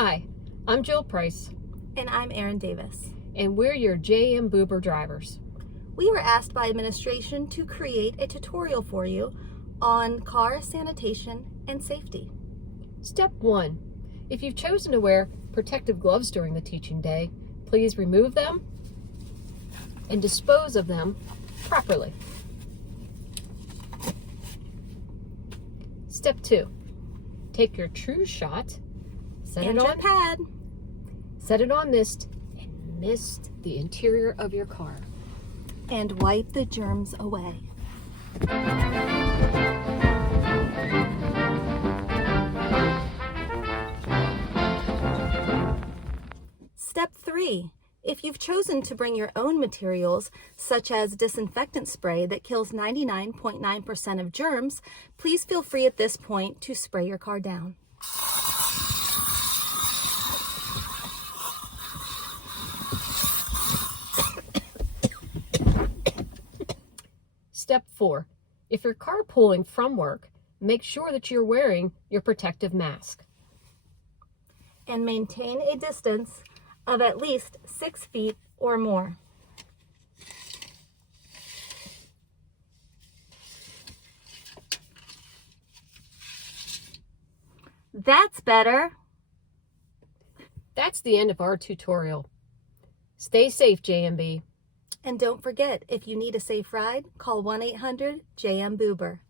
Hi, I'm Jill Price, And I'm Erin Davis. and we're your JMBuber drivers. We were asked by administration to create a tutorial for you on car sanitation and safety. Step 1. If you've chosen to wear protective gloves during the teaching day, please remove them and dispose of them properly. Step 2. Take your true shot, set And it your on pad. Set it on mist and mist the interior of your car. And wipe the germs away. Step 3. If you've chosen to bring your own materials, such as disinfectant spray that kills 99.9% of germs, please feel free at this point to spray your car down. Step 4. If you're carpooling from work, make sure that you're wearing your protective mask. And maintain a distance of at least 6 feet or more. That's better. That's the end of our tutorial. Stay safe, JMB. And don't forget, if you need a safe ride, call 1-800-JMBuber.